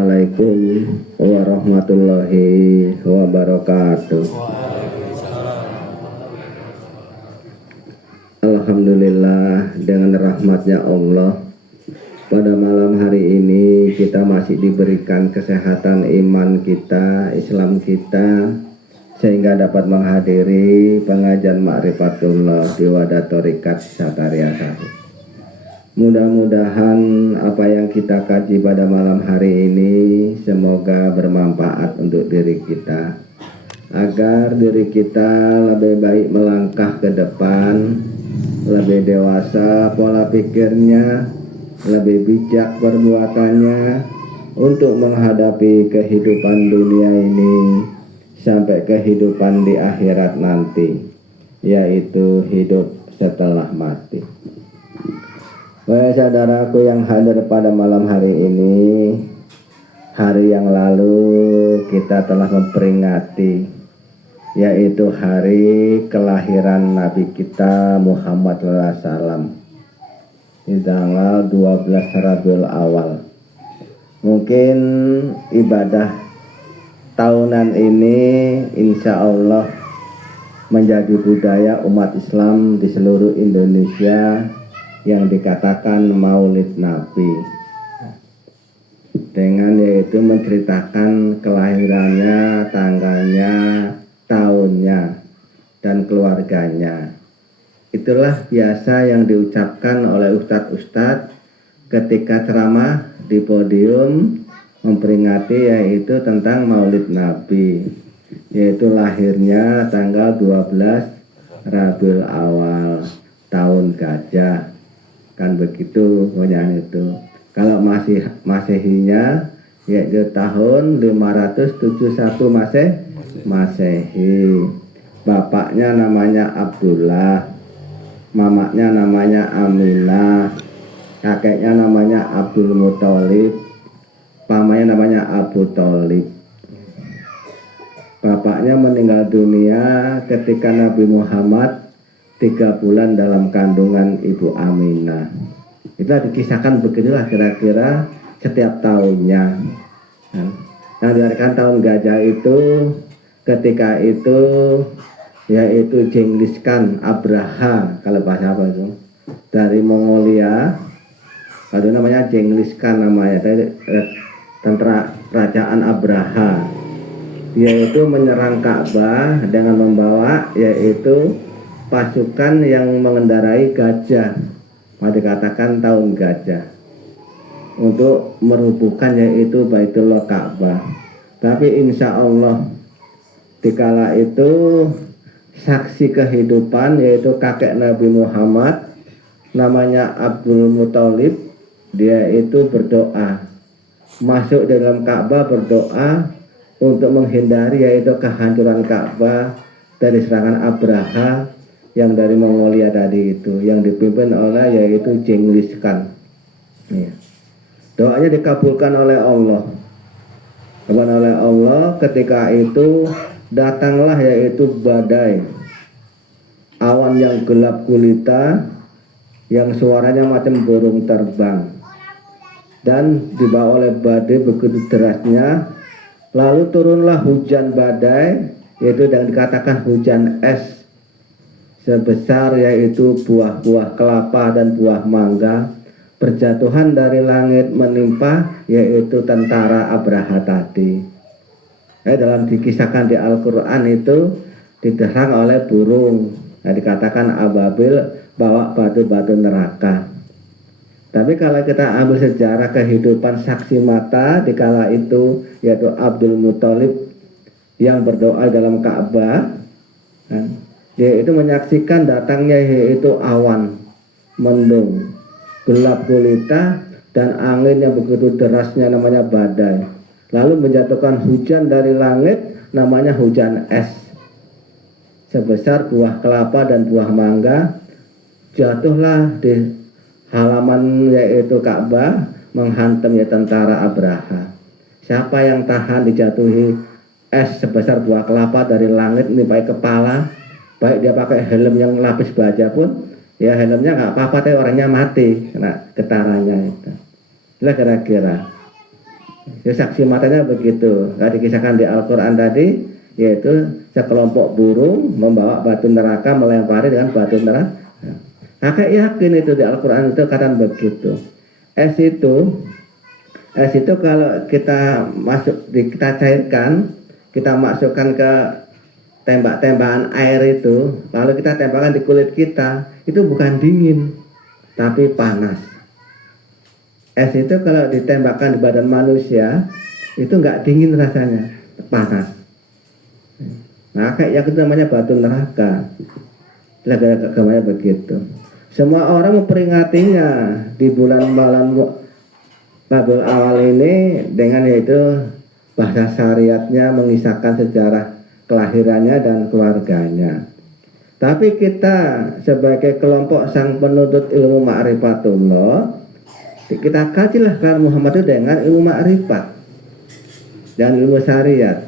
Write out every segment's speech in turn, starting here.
Assalamualaikum warahmatullahi wabarakatuh. Alhamdulillah, dengan rahmatnya Allah, pada malam hari ini kita masih diberikan kesehatan iman kita, Islam kita, sehingga dapat menghadiri pengajian Ma'rifatullah di Wadah Thariqat Sakarya Sahih. Mudah-mudahan apa yang kita kaji pada malam hari ini semoga bermanfaat untuk diri kita, agar diri kita lebih baik melangkah ke depan, lebih dewasa pola pikirnya, lebih bijak perbuatannya untuk menghadapi kehidupan dunia ini sampai kehidupan di akhirat nanti, yaitu hidup setelah mati. Wahai saudaraku yang hadir pada malam hari ini, hari yang lalu kita telah memperingati, yaitu hari kelahiran Nabi kita Muhammad SAW di tanggal 12 Rabiul Awal. Mungkin ibadah tahunan ini insya Allah menjadi budaya umat Islam di seluruh Indonesia yang dikatakan Maulid Nabi, dengan yaitu menceritakan kelahirannya, tanggalnya, tahunnya, dan keluarganya. Itulah biasa yang diucapkan oleh ustadz-ustadz ketika ceramah di podium memperingati yaitu tentang Maulid Nabi, yaitu lahirnya tanggal 12 Rabiul Awal tahun gajah, kan begitu pokoknya itu. Kalau Masehinya yaitu tahun 571 Masehi. Bapaknya namanya Abdullah, mamanya namanya Aminah, kakeknya namanya Abdul Muthalib, pamannya namanya Abu Thalib. Bapaknya meninggal dunia ketika Nabi Muhammad 3 bulan dalam kandungan Ibu Aminah. Itu dikisahkan beginilah kira-kira setiap tahunnya. Nah, diartikan tahun gajah itu ketika itu yaitu Genghis Khan, Abraha kalau bahasa apa itu, dari Mongolia. Itu namanya Genghis Khan namanya, tentara kerajaan Abraha. Dia itu menyerang Ka'bah dengan membawa yaitu pasukan yang mengendarai gajah, dikatakan tahun gajah, untuk merubuhkan yaitu Baitullah Ka'bah. Tapi insya Allah dikala itu saksi kehidupan yaitu kakek Nabi Muhammad namanya Abdul Muthalib, dia itu berdoa masuk dalam Ka'bah, berdoa untuk menghindari yaitu kehancuran Ka'bah dari serangan Abraha yang dari Mongolia tadi itu, yang dipimpin oleh yaitu Genghis Khan. Ya. Doanya dikabulkan oleh Allah. Oleh Allah ketika itu datanglah yaitu badai, awan yang gelap gulita, yang suaranya macam burung terbang, dan dibawa oleh badai begitu derasnya. Lalu turunlah hujan badai, yaitu yang dikatakan hujan es sebesar yaitu buah-buah kelapa dan buah mangga berjatuhan dari langit menimpa yaitu tentara Abraha tadi. Dalam dikisahkan di Al-Quran itu diderang oleh burung, dikatakan ababil bawa batu-batu neraka. Tapi kalau kita ambil sejarah kehidupan saksi mata di kala itu yaitu Abdul Muthalib yang berdoa dalam Ka'bah, dia itu menyaksikan datangnya yaitu awan mendung gelap gulita dan angin yang begitu derasnya namanya badai, lalu menjatuhkan hujan dari langit namanya hujan es sebesar buah kelapa dan buah mangga, jatuhlah di halaman yaitu Ka'bah, menghantam ya tentara Abraha. Siapa yang tahan dijatuhi es sebesar buah kelapa dari langit menimpai kepala, baik dia pakai helm yang lapis baja pun ya helmnya nggak apa-apa, tapi orangnya mati kena getarannya itu. Itulah kira-kira. saksi matanya begitu. Kalau dikisahkan di Al-Quran tadi, yaitu sekelompok burung membawa batu neraka melempari dengan batu neraka. Kakek yakin itu di Al-Quran itu kata begitu. Es itu kalau kita kita cairkan, kita masukkan ke tembak-tembakan air itu, lalu kita tembakkan di kulit kita, itu bukan dingin, tapi panas. Es itu kalau ditembakkan di badan manusia, itu nggak dingin rasanya, panas. Nah, kayak itu namanya batu neraka. Agamanya begitu. Semua orang memperingatinya di bulan Rabiul Awal ini dengan yaitu bahasa syariatnya mengisahkan sejarah kelahirannya dan keluarganya. Tapi kita sebagai kelompok sang penuntut ilmu ma'rifatullah, kita kajilah kalam Muhammad itu dengan ilmu ma'rifat dan ilmu syariat.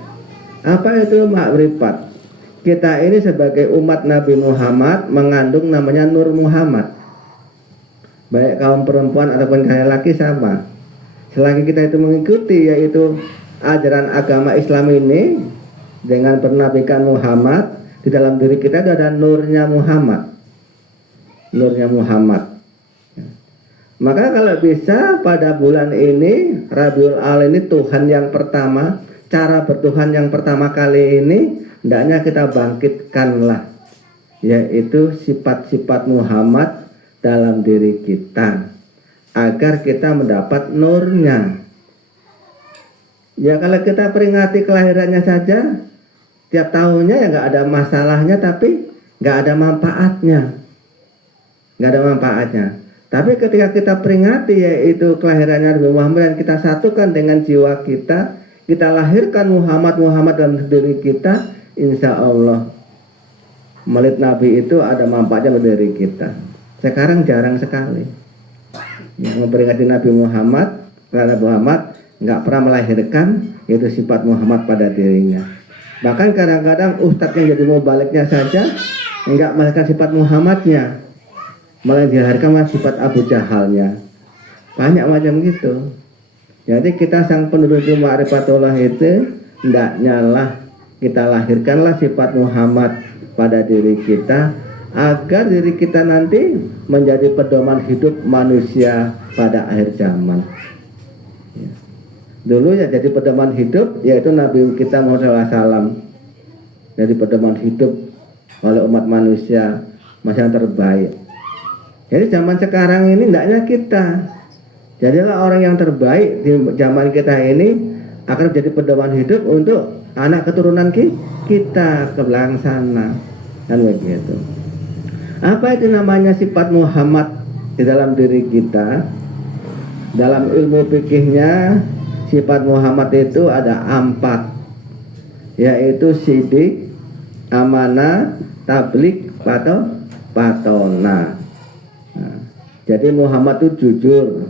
Apa itu ma'rifat? Kita ini sebagai umat Nabi Muhammad mengandung namanya Nur Muhammad. Baik kaum perempuan ataupun kaum laki sama. Selagi kita itu mengikuti yaitu ajaran agama Islam ini dengan penabikan Muhammad, di dalam diri kita itu ada nurnya Muhammad. Nurnya Muhammad. Maka kalau bisa pada bulan ini Rabiul Awal ini Tuhan yang pertama, cara bertuhan yang pertama kali ini, hendaknya kita bangkitkanlah yaitu sifat-sifat Muhammad dalam diri kita agar kita mendapat nurnya. Ya kalau kita peringati kelahirannya saja tiap tahunnya ya nggak ada masalahnya, tapi nggak ada manfaatnya, nggak ada manfaatnya. Tapi ketika kita peringati yaitu kelahirannya Nabi Muhammad dan kita satukan dengan jiwa kita, kita lahirkan Muhammad dalam diri kita, insya Allah Maulid Nabi itu ada manfaatnya bagi diri kita. Sekarang jarang sekali yang memperingati Nabi Muhammad, karena Nabi Muhammad nggak pernah melahirkan yaitu sifat Muhammad pada dirinya. Bahkan kadang-kadang ustadz yang jadi mubaliknya saja nggak melahirkan sifat Muhammadnya, malah dilahirkan sifat Abu Jahalnya. Banyak macam gitu. Jadi kita sang penuntut ma'rifatullah itu hendaknya lah kita lahirkanlah sifat Muhammad pada diri kita agar diri kita nanti menjadi pedoman hidup manusia pada akhir zaman. Dulu ya jadi pedoman hidup yaitu Nabi kita Muhammad SAW, jadi pedoman hidup oleh umat manusia masa yang terbaik. Jadi zaman sekarang ini hendaknya kita jadilah orang yang terbaik di zaman kita ini akan menjadi pedoman hidup untuk anak keturunan kita ke belakang sana, kan begitu. Apa itu namanya sifat Muhammad di dalam diri kita? Dalam ilmu fikihnya sifat Muhammad itu ada 4, yaitu sidik, amanah, tablik, patona. Nah, jadi Muhammad itu jujur,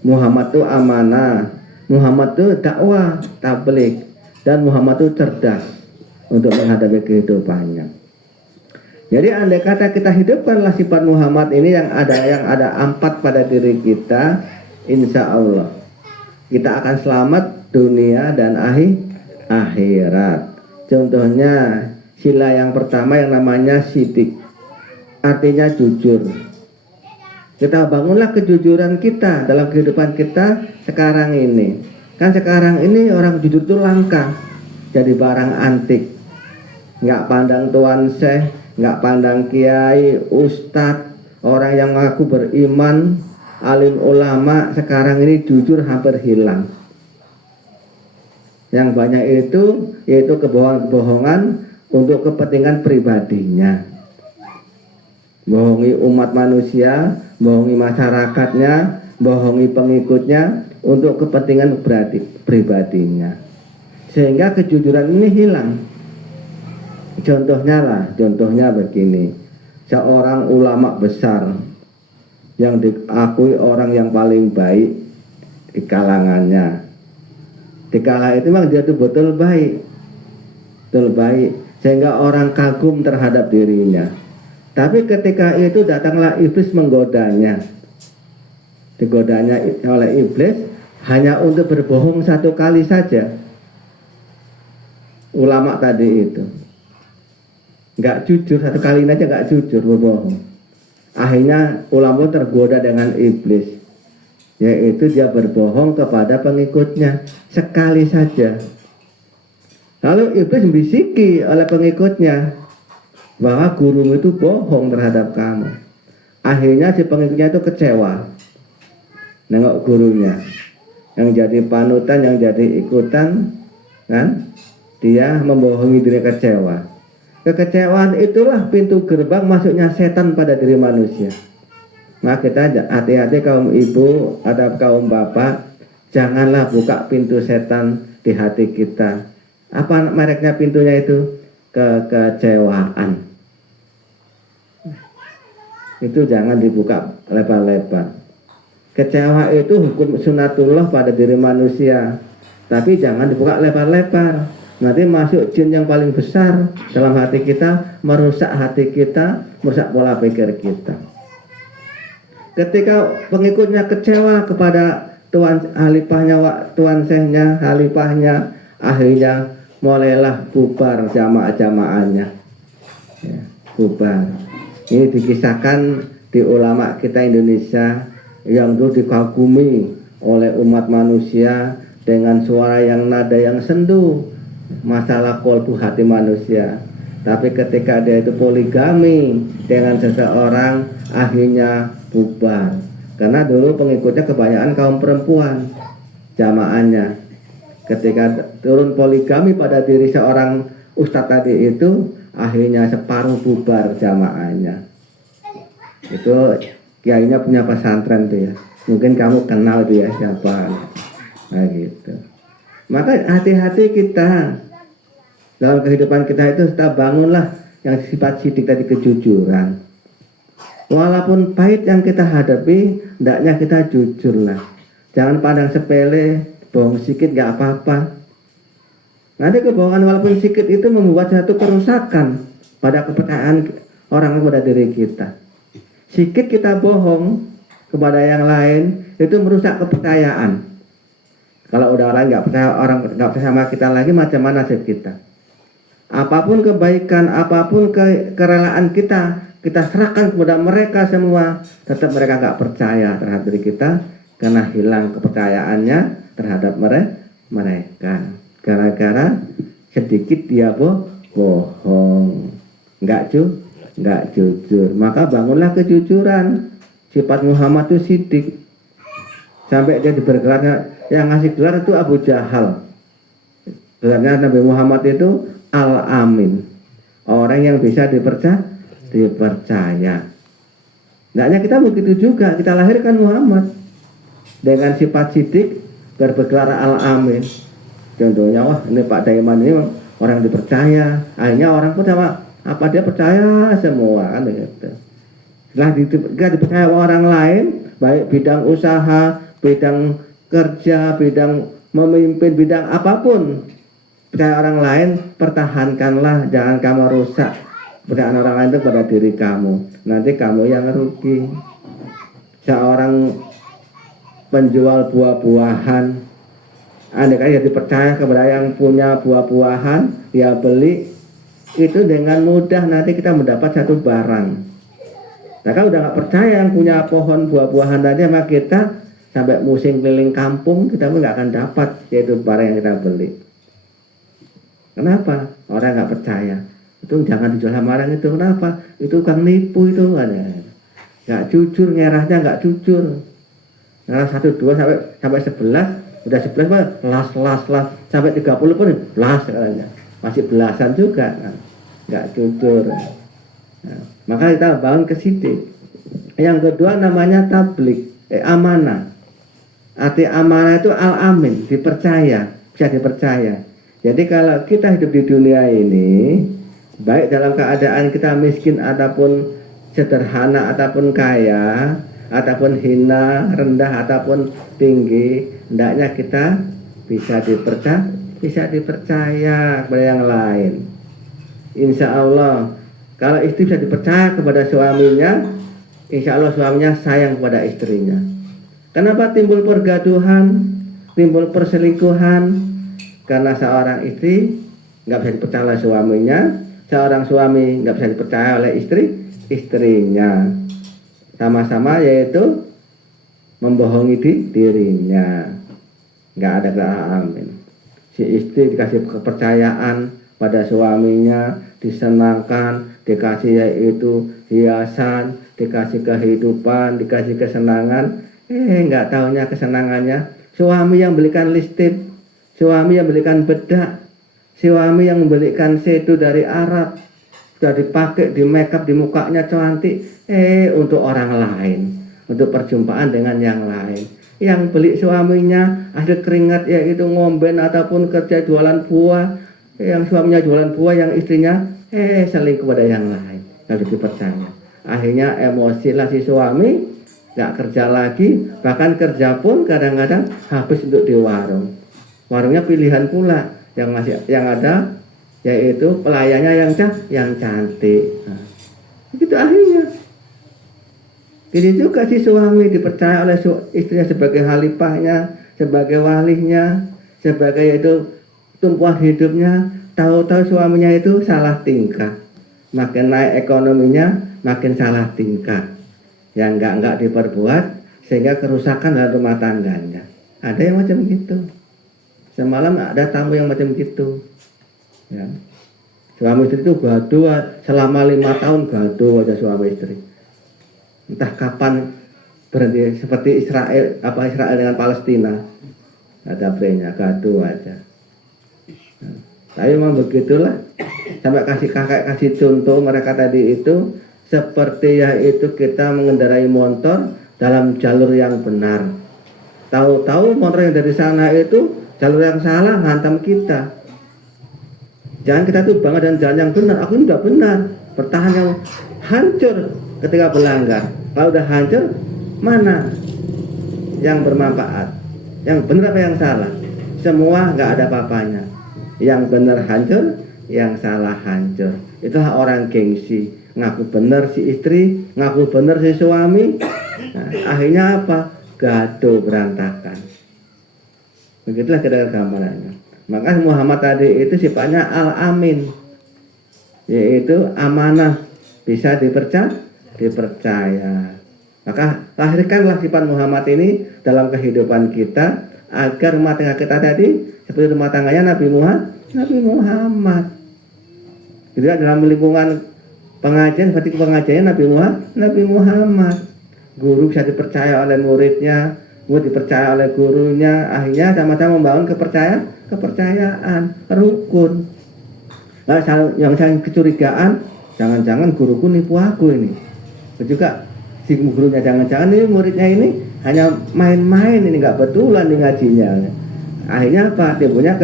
Muhammad itu amanah, Muhammad itu dakwah, tablik, dan Muhammad itu cerdas untuk menghadapi kehidupannya. Jadi andai kata kita hidupkanlah sifat Muhammad ini yang ada 4 pada diri kita, insya Allah kita akan selamat dunia dan akhirat. Contohnya sila yang pertama yang namanya sidik, artinya jujur. Kita bangunlah kejujuran kita dalam kehidupan kita sekarang ini. Kan sekarang ini orang jujur itu langka, jadi barang antik. Nggak pandang tuan syekh, nggak pandang kiai, ustadz, orang yang mengaku beriman, alim ulama, sekarang ini jujur hampir hilang. Yang banyak itu yaitu kebohongan-kebohongan untuk kepentingan pribadinya. Bohongi umat manusia, bohongi masyarakatnya, bohongi pengikutnya untuk kepentingan pribadinya. Sehingga kejujuran ini hilang. Contohnya begini. Seorang ulama besar yang diakui orang yang paling baik di kalangannya. Di kala itu memang dia itu betul baik. Sehingga orang kagum terhadap dirinya. Tapi ketika itu datanglah iblis menggodanya. Digodanya oleh iblis hanya untuk berbohong satu kali saja. Ulama tadi itu nggak jujur, satu kali aja nggak jujur, berbohong. Akhirnya ulama tergoda dengan iblis, yaitu dia berbohong kepada pengikutnya sekali saja. Lalu iblis membisiki oleh pengikutnya bahwa guru itu bohong terhadap kamu. Akhirnya si pengikutnya itu kecewa nengok gurunya, yang jadi panutan, yang jadi ikutan, kan? Dia membohongi diri, kecewa. Kekecewaan itulah pintu gerbang masuknya setan pada diri manusia. Maka kita hati-hati kaum ibu atau kaum bapak, janganlah buka pintu setan di hati kita. Apa mereknya pintunya itu? Kekecewaan. Itu jangan dibuka lebar-lebar. Kecewa itu hukum sunatullah pada diri manusia, tapi jangan dibuka lebar-lebar. Nanti masuk jin yang paling besar dalam hati kita, merusak hati kita, merusak pola pikir kita. Ketika pengikutnya kecewa kepada tuan halifahnya, tuan syekhnya, halifahnya, akhirnya mulailah bubar jamaah-jamaahnya, ya, bubar. Ini dikisahkan di ulama kita Indonesia yang dulu dikagumi oleh umat manusia dengan suara yang nada yang sendu, masalah kolbu hati manusia. Tapi ketika dia itu poligami dengan seseorang, akhirnya bubar. Karena dulu pengikutnya kebanyakan kaum perempuan jamaahnya. Ketika turun poligami pada diri seorang ustadz tadi itu, akhirnya separuh bubar jamaahnya. Itu kiainya punya pesantren tuh ya. Mungkin kamu kenal dia siapa. Nah gitu. Maka hati-hati kita dalam kehidupan kita itu, kita bangunlah yang sifat sidik tadi, kejujuran. Walaupun pahit yang kita hadapi, hendaknya kita jujurlah. Jangan pandang sepele, bohong sedikit gak apa-apa. Nanti kebohongan walaupun sedikit itu membuat satu kerusakan pada kepercayaan orang kepada diri kita. Sedikit kita bohong kepada yang lain, itu merusak kepercayaan. Kalau udah orang nggak percaya, orang nggak percaya sama kita lagi, macam mana nasib kita? Apapun kebaikan, apapun kerelaan kita serahkan kepada mereka semua, tetap mereka nggak percaya terhadap diri kita, karena hilang kepercayaannya terhadap mereka. Gara-gara sedikit dia bohong, nggak jujur. Maka bangunlah kejujuran. Sifat Muhammad itu sidik. Sampai dia dibergelarnya, yang ngasih gelar itu Abu Jahal. Gelarnya Nabi Muhammad itu Al-Amin, orang yang bisa dipercaya. Hendaknya kita begitu juga. Kita lahirkan Muhammad dengan sifat sidik, bergelar Al-Amin. Contohnya, wah ini Pak Daiman ini orang dipercaya. Akhirnya orang pun sama apa dia percaya semua, kan gitu. Setelah dipercaya orang lain, baik bidang usaha, bidang kerja, bidang memimpin, bidang apapun, percaya orang lain, pertahankanlah, jangan kamu rusak percayaan orang lain itu pada diri kamu. Nanti kamu yang rugi. Seorang penjual buah-buahan, andai kata dipercaya kepada yang punya buah-buahan, dia beli, itu dengan mudah nanti kita mendapat satu barang. Nah kalau udah nggak percaya yang punya pohon buah-buahan tadi sama kita, sampai musim keliling kampung kita pun nggak akan dapat yaitu barang yang kita beli. Kenapa? Orang nggak percaya. Itu jangan dijual sama orang itu. Kenapa? Itu tukang nipu itu ada. Nggak jujur, ngerahnya nggak jujur. Ngerah 1, 2 sampai 11, udah 11 las sampai 30 pun las katanya. Masih belasan juga, kan? Nggak jujur. Nah, maka kita bangun ke sidik. Yang kedua namanya tablik, amanah. Arti amanah itu al-amin, dipercaya, bisa dipercaya. Jadi kalau kita hidup di dunia ini, baik dalam keadaan kita miskin ataupun sederhana ataupun kaya, ataupun hina, rendah ataupun tinggi, hendaknya kita bisa dipercaya kepada yang lain. Insya Allah, kalau istri bisa dipercaya kepada suaminya, insya Allah suaminya sayang kepada istrinya. Kenapa timbul pergaduhan? timbul perselingkuhan karena seorang istri nggak bisa dipercaya oleh suaminya, seorang suami nggak bisa dipercaya oleh istrinya, sama-sama yaitu membohongi dirinya. Nggak ada amin. Si istri dikasih kepercayaan pada suaminya, disenangkan, dikasih yaitu hiasan, dikasih kehidupan, dikasih kesenangan. Nggak taunya kesenangannya suami yang belikan listrik, suami yang belikan bedak, suami yang membelikan sedu dari Arab, sudah dipakai, di make up, di mukanya cantik, untuk orang lain, untuk perjumpaan dengan yang lain. Yang beli suaminya hasil keringat yaitu ngomben ataupun kerja jualan buah, yang suaminya jualan buah, yang istrinya selingkuh pada yang lain, lalu dipercaya. Akhirnya emosi lah si suami, nggak kerja lagi, bahkan kerja pun kadang-kadang habis untuk di warung. Warungnya pilihan pula, yang ada yaitu pelayannya yang cantik. Nah, begitu akhirnya. Jadi juga si suami dipercaya oleh istrinya sebagai khalifahnya, sebagai walinya, sebagai yaitu tumpuan hidupnya. Tahu-tahu suaminya itu salah tingkah, makin naik ekonominya, makin salah tingkah. Yang enggak diperbuat sehingga kerusakan dalam rumah tangganya. Ada yang macam gitu. Semalam ada tamu yang macam gitu. Ya. Suami istri itu gaduh selama 5 tahun, gaduh aja suami istri. Entah kapan berhenti, seperti Israel dengan Palestina. Ada brenya, gaduh aja. Nah, tapi memang begitulah. Sampai kasih contoh mereka tadi itu, seperti yaitu kita mengendarai motor dalam jalur yang benar. Tahu-tahu motor yang dari sana itu jalur yang salah, hantam kita. Jangan kita tuh bangga dan jalan yang benar. Aku ini udah benar, bertahan yang hancur ketika berlanggar. Kalau udah hancur, mana yang bermanfaat? Yang benar apa yang salah? Semua nggak ada apa-apanya. Yang benar hancur, yang salah hancur. Itulah orang gengsi. Ngaku benar si istri, ngaku benar si suami. Nah, akhirnya apa? Gaduh berantakan. Begitulah kira-kira gambarannya. Maka Muhammad tadi itu sifatnya al-amin, yaitu amanah, bisa dipercaya. Maka lahirkanlah sifat Muhammad ini dalam kehidupan kita, agar rumah tangga kita tadi seperti rumah tangganya Nabi Muhammad. Jadi dalam lingkungan pengajian seperti pengajiannya Nabi Muhammad. Guru bisa dipercaya oleh muridnya, murid dipercaya oleh gurunya, akhirnya sama-sama membangun kepercayaan, rukun. Nah, yang saya kecurigaan, jangan-jangan guruku nipu aku ini. Juga si gurunya jangan-jangan ini muridnya ini hanya main-main, ini nggak betulan di ngajinya. Akhirnya apa? Timbulnya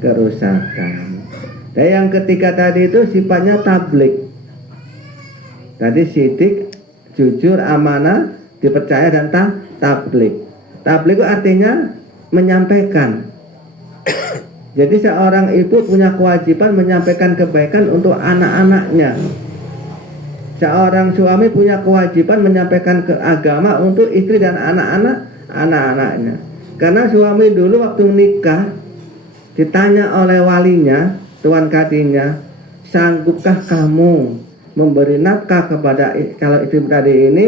kerusakan. Dan yang ketiga tadi itu sifatnya tablik. Tadi sidik, jujur, amanah, dipercaya, dan tablik. Tablik itu artinya menyampaikan. Jadi seorang ibu punya kewajiban menyampaikan kebaikan untuk anak-anaknya. Seorang suami punya kewajiban menyampaikan ke agama untuk istri dan anak-anaknya. Karena suami dulu waktu menikah ditanya oleh walinya, tuan kadinya, sanggupkah kamu memberi nafkah kepada kalau istri tadi ini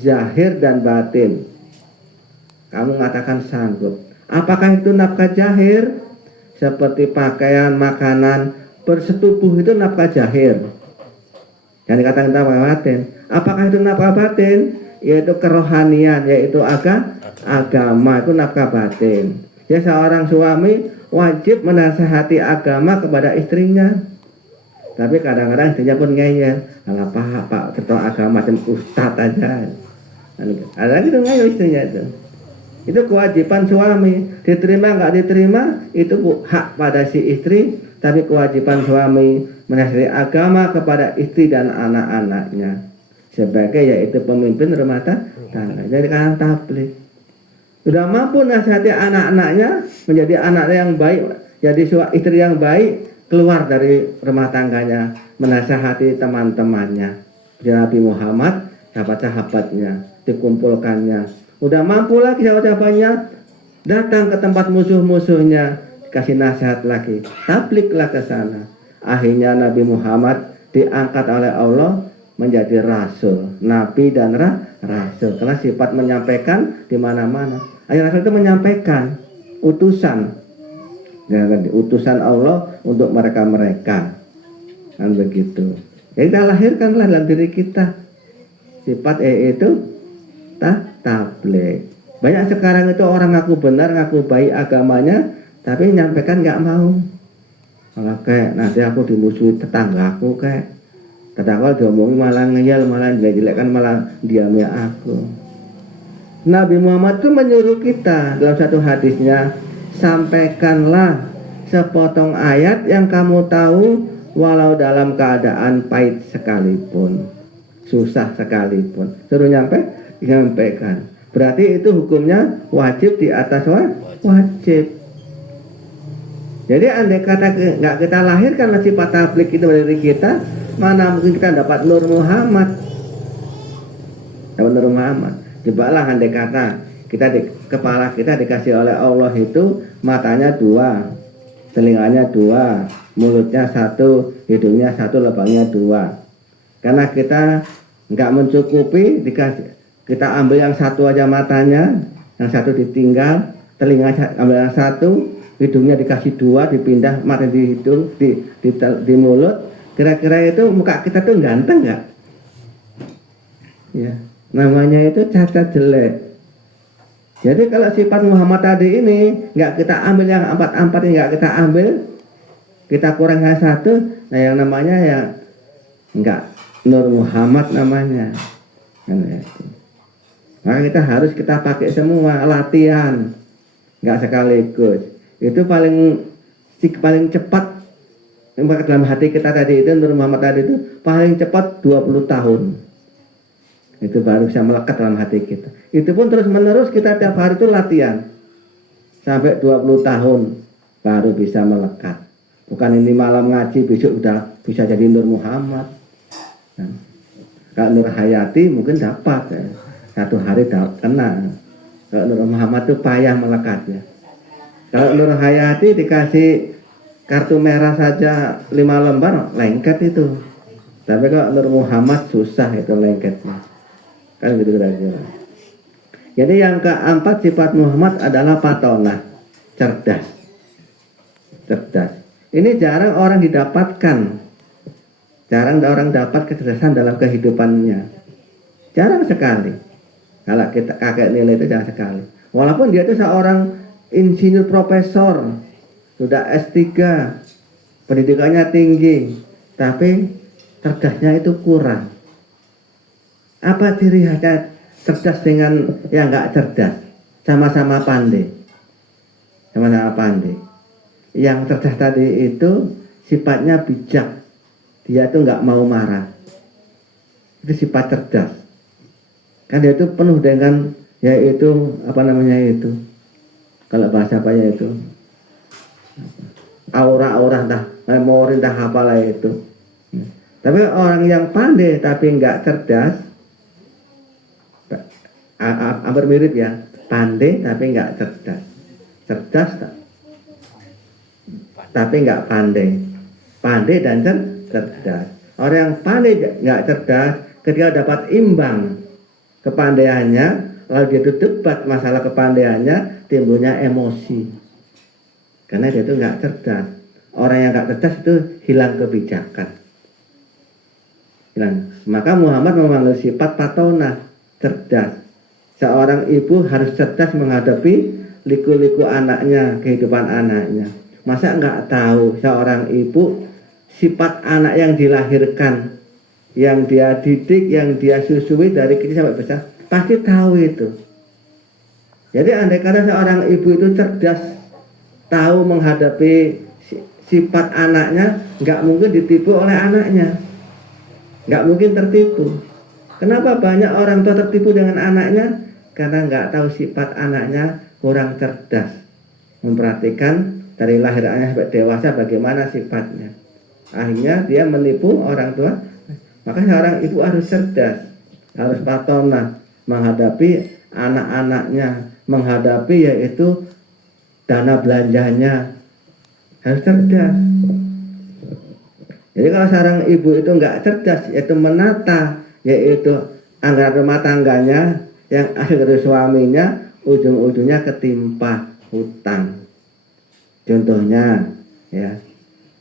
zahir dan batin? Kamu mengatakan sanggup. Apakah itu nafkah zahir? Seperti pakaian, makanan, bersetubuh itu nafkah zahir. Yang dikatakan nafkah batin. Apakah itu nafkah batin? Yaitu kerohanian, yaitu agama, itu nafkah batin. Ya, seorang suami wajib menasihati agama kepada istrinya. Tapi kadang-kadang istrinya pun ngeyel. Alah pak ketua agama macam ustadz aja. Ada gitu ngeyel istrinya itu. Itu kewajiban suami. Diterima nggak diterima itu hak pada si istri. Tapi kewajiban suami menasihati agama kepada istri dan anak-anaknya sebagai yaitu pemimpin rumah tangga. Jadi kan tabligh. Sudah mampu nasihati anak-anaknya menjadi anak yang baik, jadi istri yang baik, keluar dari rumah tangganya menasihati teman-temannya. Jadi Nabi Muhammad, sahabat-sahabatnya, dikumpulkannya. Udah mampu lagi sahabat-sahabatnya Datang ke tempat musuh-musuhnya, kasih nasihat lagi, tabliklah ke sana. Akhirnya Nabi Muhammad diangkat oleh Allah menjadi rasul, nabi dan rasul. Karena sifat menyampaikan di mana-mana. Ayat rasul itu menyampaikan utusan, utusan Allah untuk mereka-mereka. Kan begitu. Jadi kita lahirkanlah dalam diri kita sifat itu tabligh. Banyak sekarang itu orang ngaku benar, ngaku baik agamanya, tapi menyampaikan nggak mau. Malah kayak nanti aku dimusuhi tetanggaku, kayak tetangga diomongin malah ngeyel, malah jelek-jelekkan, malah diamnya aku. Nabi Muhammad itu menyuruh kita dalam satu hadisnya, sampaikanlah sepotong ayat yang kamu tahu walau dalam keadaan pahit sekalipun, susah sekalipun. Suruh nyampaikan. Berarti itu hukumnya wajib di atas wajib. Jadi andai kata nggak kita lahirkan sifat tabligh itu dari kita, mana mungkin kita dapat Nur Muhammad. Dapat Nur Muhammad. Cobalah andai kata kita di kepala kita dikasih oleh Allah itu matanya 2, telinganya 2, mulutnya 1, hidungnya 1, lubangnya 2. Karena kita nggak mencukupi, kita ambil yang 1 aja matanya, yang 1 ditinggal, telinga ambil yang 1, hidungnya dikasih 2, dipindah mata di hidung, di mulut. Kira-kira itu muka kita tuh ganteng nggak? Ya, namanya itu cacat jelek. Jadi kalau sifat Muhammad tadi ini nggak kita ambil yang 4 ini, nggak kita ambil, kita kurang yang 1, nah yang namanya ya nggak Nur Muhammad namanya. Kan itu. Maka kita pakai semua, latihan, nggak sekaligus. Itu paling cepat dalam hati kita tadi itu, Nur Muhammad tadi itu paling cepat 20 tahun. Itu baru bisa melekat dalam hati kita. Itu pun terus menerus kita tiap hari itu latihan sampai 20 tahun baru bisa melekat. Bukan ini malam ngaji besok udah bisa jadi Nur Muhammad. Nah, kalau Nur Hayati mungkin dapat ya. 1 hari kena. Kalau Nur Muhammad itu payah melekatnya. Kalau Nur Hayati dikasih kartu merah saja 5 lembar lengket itu. Tapi kalau Nur Muhammad susah itu lengketnya. Kan gitu kira-kira. Jadi yang keempat sifat Muhammad adalah patonah, cerdas. Ini jarang orang didapatkan. Jarang orang dapat kecerdasan dalam kehidupannya. Jarang sekali. Kalau kita kakek nilai itu jarang sekali. Walaupun dia itu seorang insinyur profesor, sudah S3, pendidikannya tinggi, tapi cerdasnya itu kurang. Apa ciri khasnya cerdas dengan yang nggak cerdas? Sama-sama pandai. Sama-sama pandai. Yang cerdas tadi itu sifatnya bijak. Dia tuh nggak mau marah. Itu sifat cerdas. Kan dia itu penuh dengan yaitu apa namanya itu? Kalau bahasa apa ya itu? Aura-aura dah, memori dah apalah itu. Tapi orang yang pandai tapi nggak cerdas, hampir mirip ya, pandai tapi nggak cerdas. Cerdas tapi nggak pandai. Pandai dan cerdas. Orang yang pandai nggak cerdas, ketika dapat imbang kepandaiannya, lalu dia itu debat masalah kepandaiannya, timbulnya emosi. Karena dia itu nggak cerdas. Orang yang nggak cerdas itu hilang kebijakan. Hilang. Maka Muhammad memanggil sifat patonah, cerdas. Seorang ibu harus cerdas menghadapi liku-liku anaknya, kehidupan anaknya. Masa nggak tahu seorang ibu sifat anak yang dilahirkan, yang dia didik, yang dia susui dari kecil sampai besar, pasti tahu itu. Jadi andai kata seorang ibu itu cerdas, tahu menghadapi sifat anaknya, nggak mungkin ditipu oleh anaknya, nggak mungkin tertipu. Kenapa banyak orang tua tertipu dengan anaknya? Karena nggak tahu sifat anaknya, kurang cerdas memperhatikan dari lahirnya sampai dewasa bagaimana sifatnya. Akhirnya dia menipu orang tua. Maka seorang ibu harus cerdas, harus patonah menghadapi anak-anaknya, menghadapi yaitu dana belanjanya harus cerdas. Jadi kalau seorang ibu itu nggak cerdas, yaitu menata yaitu anggaran rumah tangganya yang hasil dari suaminya, ujung-ujungnya ketimpa hutang. Contohnya ya,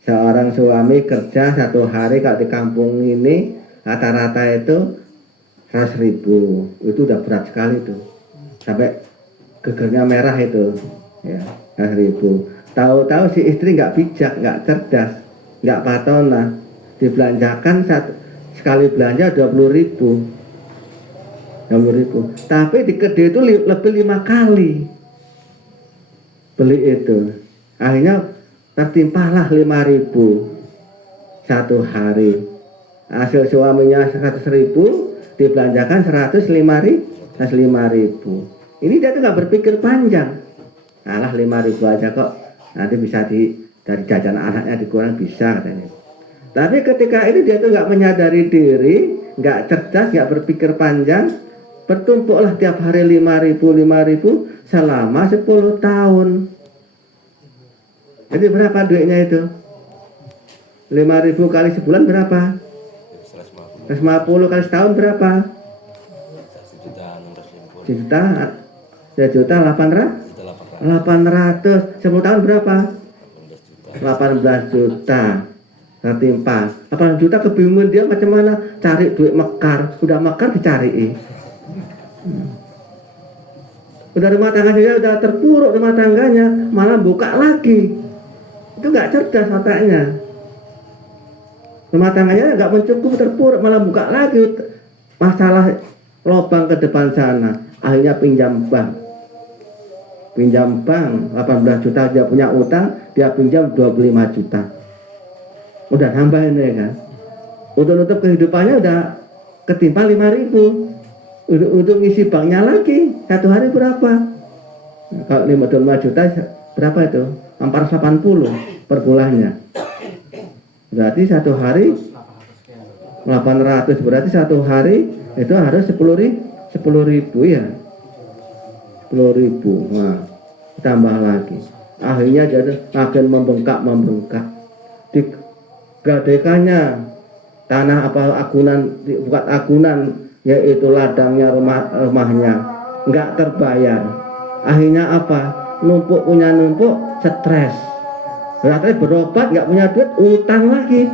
seorang suami kerja satu hari kalau di kampung ini rata-rata itu 100.000, itu udah berat sekali tuh, sampai gegernya merah itu ya, 100.000. Tahu-tahu si istri nggak bijak, nggak cerdas, nggak patona, dibelanjakan sekali belanja 20.000, tapi di kedai itu lebih 5 kali beli itu, akhirnya tertimpalah 5.000 satu hari. Hasil suaminya 100.000 dibelanjakan 105.000. Ini dia tuh nggak berpikir panjang, alah 5.000 aja kok, nanti bisa dari jajan anaknya dikurang bisa katanya. Tapi ketika ini dia tuh nggak menyadari diri, nggak cerdas, nggak berpikir panjang, bertumpuklah tiap hari 5.000 selama 10 tahun. Jadi berapa duitnya itu? 5.000 kali sebulan berapa? 150 kali setahun berapa? 1.800.000. 10 tahun berapa? 18 juta. Tertimpa 8 juta, kebingungan dia macam mana cari duit mekar. Udah mekar dicari. Udah rumah tangganya udah terpuruk, rumah tangganya malah buka lagi. Itu nggak cerdas otaknya. Rumah tangganya nggak mencukupi, terpuruk, malah buka lagi masalah lubang ke depan sana. Akhirnya pinjam bank 18 juta, dia punya utang, dia pinjam 25 juta. Udah nambahin ya kan. Untuk nutup kehidupannya udah ketimpa 5.000. Untuk ngisi banknya lagi satu hari berapa? Nah, kalau 5 juta berapa itu? 480 per bulannya. Berarti satu hari 800, berarti satu hari itu harus 10.000 ya. 10.000. Nah, tambah lagi. Akhirnya jadi makin membengkak. Digadaikannya tanah bukan agunan, yaitu ladangnya rumahnya nggak terbayar. Akhirnya apa? Numpuk stres. Berarti berobat nggak punya duit, utang lagi.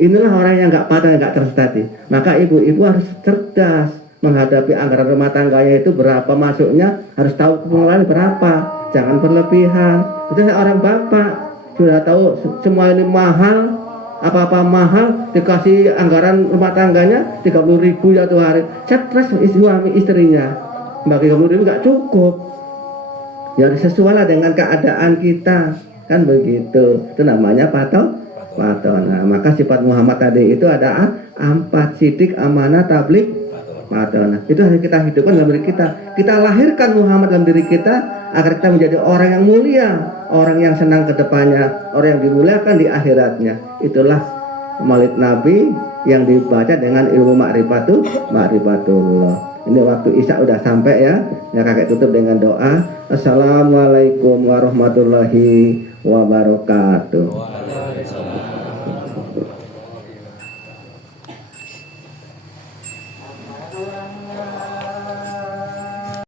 Inilah orang yang nggak patah, nggak cerdas tadi. Maka ibu-ibu harus cerdas menghadapi anggaran rumah tangganya itu berapa masuknya, harus tahu pengeluaran berapa, jangan berlebihan. Itu orang bapak sudah tahu semua ini mahal, apa-apa mahal, dikasih anggaran rumah tangganya 30.000 satu hari, stres suami istrinya, bagi 30.000 nggak cukup. Ya sesuai dengan keadaan kita, kan begitu. Itu namanya patona. Maka sifat Muhammad tadi itu ada 4: sidik, amanah, tablik, patona. Itu harus kita hidupkan dalam diri kita. Kita lahirkan Muhammad dalam diri kita agar kita menjadi orang yang mulia, orang yang senang ke depannya, orang yang dimuliakan di akhiratnya. Itulah maulid Nabi yang dibaca dengan ilmu ma'rifatullah. Ini waktu Isya udah sampai ya. Ya kakek tutup dengan doa. Assalamualaikum warahmatullahi wabarakatuh.